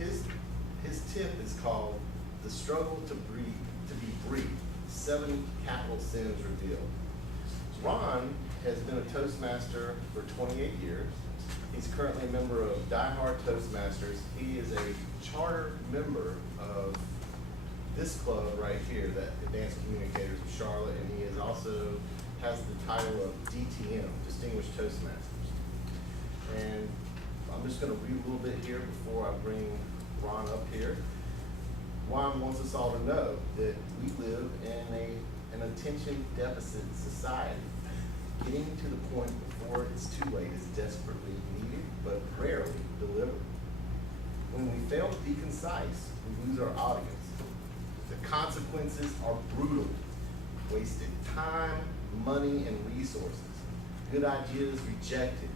his tip is called "The Struggle to be Brief: 7 Capital Sins Revealed." Ron has been a Toastmaster for 28 years. He's currently a member of Die Hard Toastmasters. He is a charter member of this club right here, that Advanced Communicators of Charlotte, and he is also has the title of DTM, Distinguished Toastmasters. And I'm just going to read a little bit here before I bring Ron up here. Ron wants us all to know that we live in an attention deficit society. Getting to the point before it's too late is desperately needed, but rarely delivered. When we fail to be concise, we lose our audience. The consequences are brutal. Wasted time, money, and resources. Good ideas rejected.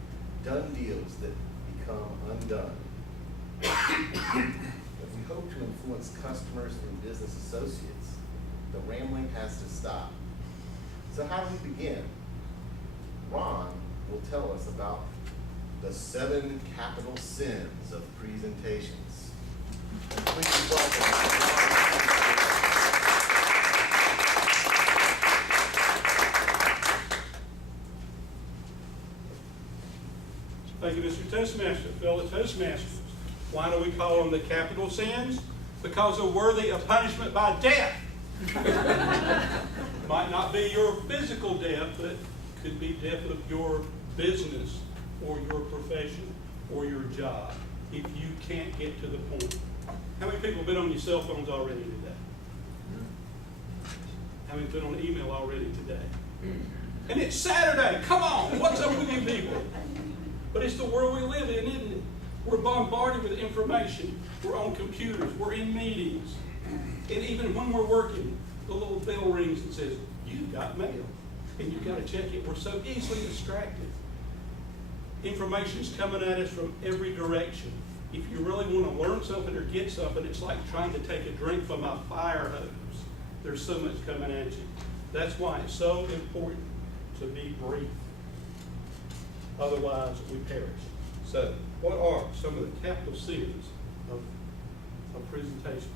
Done deals that become undone. If we hope to influence customers and business associates, the rambling has to stop. So how do we begin? Ron will tell us about the 7 capital sins of presentations. And please welcome. Thank you, Mr. Toastmaster, fellow Toastmasters. Why do we call them the capital sins? Because they're worthy of punishment by death. Might not be your physical death, but could be death of your business or your profession or your job if you can't get to the point. How many people have been on your cell phones already today? How many have been on email already today? And it's Saturday. Come on, what's up with you people? But it's the world we live in, isn't it? We're bombarded with information. We're on computers. We're in meetings. And even when we're working, the little bell rings and says, "You got mail." And you've got to check it. We're so easily distracted. Information's coming at us from every direction. If you really want to learn something or get something, it's like trying to take a drink from a fire hose. There's so much coming at you. That's why it's so important to be brief. Otherwise, we perish. So, what are some of the capital sins of presentations?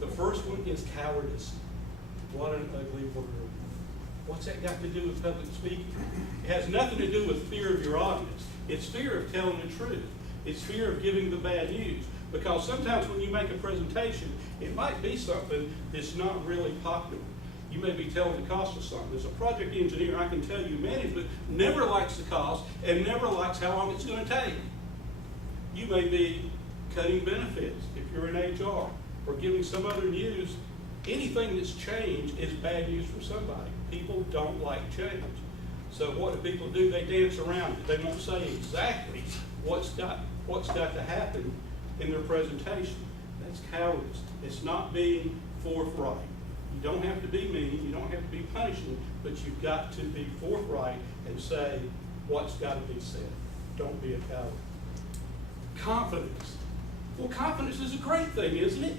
The first one is cowardice. What an ugly word. What's that got to do with public speaking? It has nothing to do with fear of your audience. It's fear of telling the truth. It's fear of giving the bad news. Because sometimes when you make a presentation, it might be something that's not really popular. You may be telling the cost of something. As a project engineer, I can tell you management never likes the cost and never likes how long it's going to take. You may be cutting benefits if you're in HR or giving some other news. Anything that's change is bad news for somebody. People don't like change. So what do people do? They dance around it. They won't say exactly what's got to happen in their presentation. That's cowardice. It's not being forthright. You don't have to be mean, you don't have to be punishing, but you've got to be forthright and say what's got to be said. Don't be a coward. Confidence. Well, confidence is a great thing, isn't it?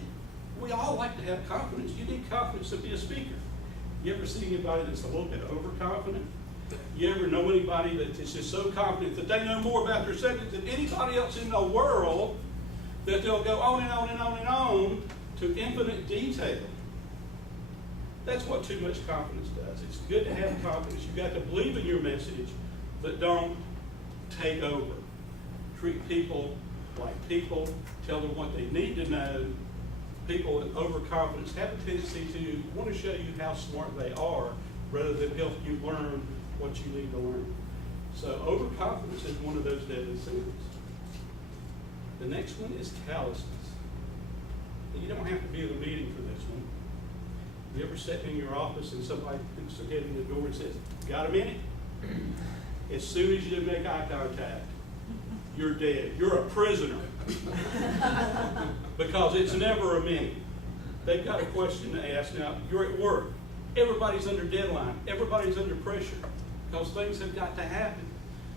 We all like to have confidence. You need confidence to be a speaker. You ever see anybody that's a little bit overconfident? You ever know anybody that is just so confident that they know more about their subject than anybody else in the world, that they'll go on and on and on and on to infinite detail? That's what too much confidence does. It's good to have confidence. You've got to believe in your message, but don't take over. Treat people like people. Tell them what they need to know. People with overconfidence have a tendency to want to show you how smart they are rather than help you learn what you need to learn. So overconfidence is one of those deadly sins. The next one is callousness. And you don't have to be in the meeting for this one. You ever sit in your office and somebody puts their head in the door and says, "Got a minute?" As soon as you make eye contact, you're dead. You're a prisoner. Because it's never a minute. They've got a question to ask. Now, you're at work. Everybody's under deadline. Everybody's under pressure because things have got to happen.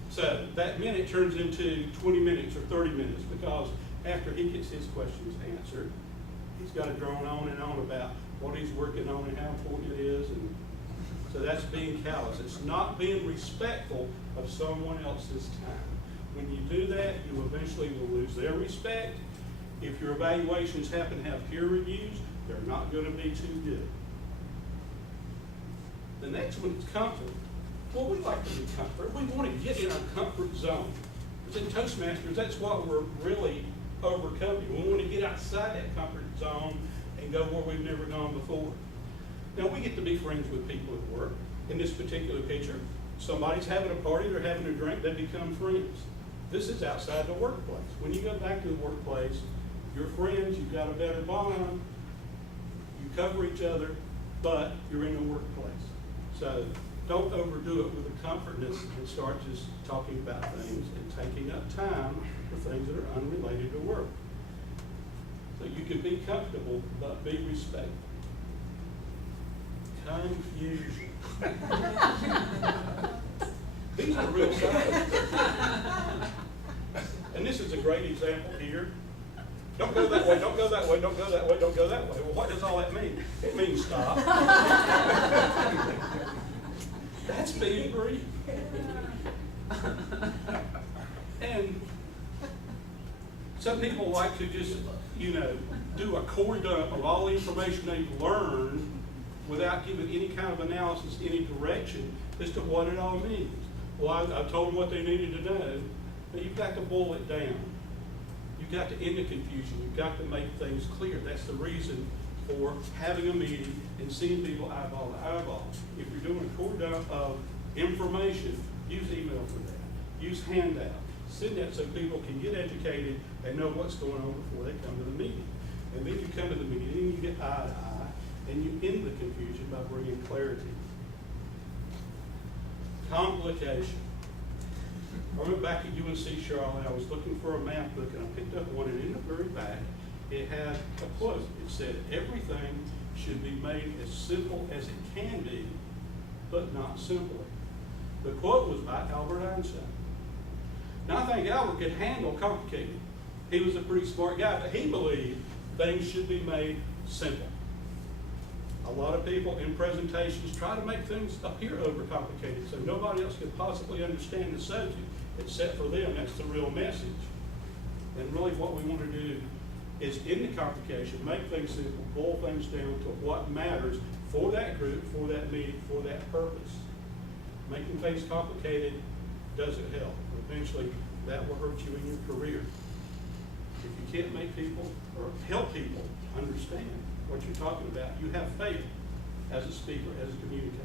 So that minute turns into 20 minutes or 30 minutes because after he gets his questions answered, he's got to drone on and on about what he's working on and how important it is. And so that's being callous. It's not being respectful of someone else's time. When you do that, you eventually will lose their respect. If your evaluations happen to have peer reviews, they're not going to be too good. The next one is comfort. Well, we like to be comfort. We want to get in our comfort zone. Because in Toastmasters, that's what we're really overcoming. We want to get outside that comfort zone and go where we've never gone before. Now, we get to be friends with people at work. In this particular picture, somebody's having a party, they're having a drink, they become friends. This is outside the workplace. When you go back to the workplace, you're friends, you've got a better bond, you cover each other, but you're in the workplace. So don't overdo it with the comfortness and start just talking about things and taking up time for things that are unrelated to work. So you can be comfortable, but be respectful. Confusion. These are real signs. And this is a great example here. Don't go that way, don't go that way, don't go that way, don't go that way. Well, what does all that mean? It means stop. That's being brief. And some people like to just, do a core dump of all the information they've learned without giving any kind of analysis, any direction as to what it all means. Well, I told them what they needed to know, but you've got to boil it down. You've got to end the confusion. You've got to make things clear. That's the reason for having a meeting and seeing people eyeball to eyeball. If you're doing a core dump of information, use email for that. Use handouts. Send that so people can get educated and know what's going on before they come to the meeting. And then you come to the meeting and you get eye to eye, and you end the confusion by bringing clarity. Complication. I went back at UNC Charlotte. I was looking for a math book, and I picked up one, and in the very back, it had a quote. It said, everything should be made as simple as it can be, but not simply. The quote was by Albert Einstein. Now, I think Albert could handle complicated. He was a pretty smart guy, but he believed things should be made simple. A lot of people in presentations try to make things appear overcomplicated so nobody else could possibly understand the subject except for them. That's the real message. And really what we want to do is end the complication, make things simple, boil things down to what matters for that group, for that meeting, for that purpose. Making things complicated doesn't help. Eventually, that will hurt you in your career. If you can't make people or help people understand what you're talking about, you have failed as a speaker, as a communicator.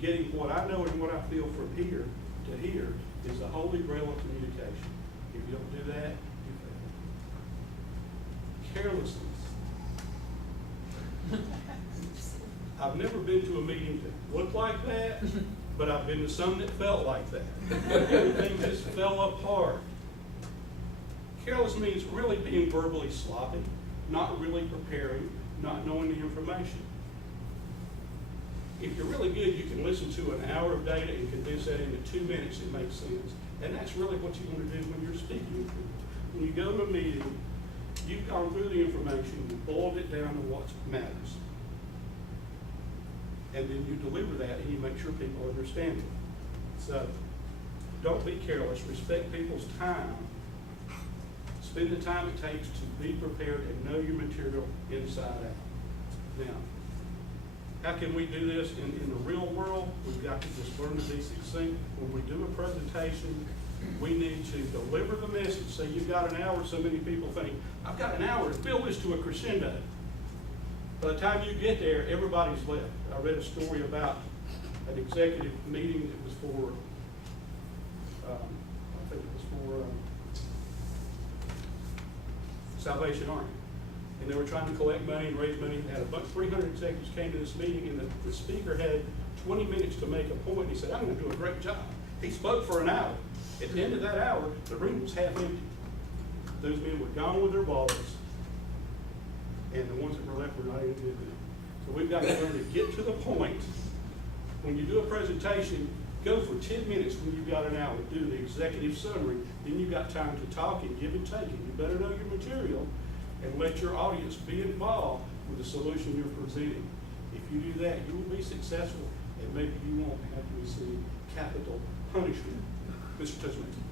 Getting what I know and what I feel from here to here is the holy grail of communication. If you don't do that, you fail. Carelessness. I've never been to a meeting that looked like that, but I've been to some that felt like that. Everything just fell apart. Careless means really being verbally sloppy, not really preparing, not knowing the information. If you're really good, you can listen to an hour of data and condense that into 2 minutes. It makes sense. And that's really what you want to do when you're speaking with people. When you go to a meeting, you've gone through the information, you boiled it down to what matters. And then you deliver that and you make sure people understand it. So don't be careless. Respect people's time. Spend the time it takes to be prepared and know your material inside out. Now, how can we do this in the real world? We've got to just learn to be succinct. When we do a presentation, we need to deliver the message. Say you've got an hour, so many people think, I've got an hour to build this to a crescendo. By the time you get there, everybody's left. I read a story about an executive meeting that was for, I think it was for Salvation Army. And they were trying to collect money and raise money. They had a bunch, 300 executives came to this meeting, and the speaker had 20 minutes to make a point. He said, I'm going to do a great job. He spoke for an hour. At the end of that hour, the room was half empty. Those men were gone with their wallets, and the ones that were left were not even good. So we've got to learn to get to the point. When you do a presentation, go for 10 minutes when you've got an hour. Do the executive summary. Then you've got time to talk and give and take. You better know your material and let your audience be involved with the solution you're presenting. If you do that, you will be successful, and maybe you won't have to receive capital punishment. Mr. Toastmaster.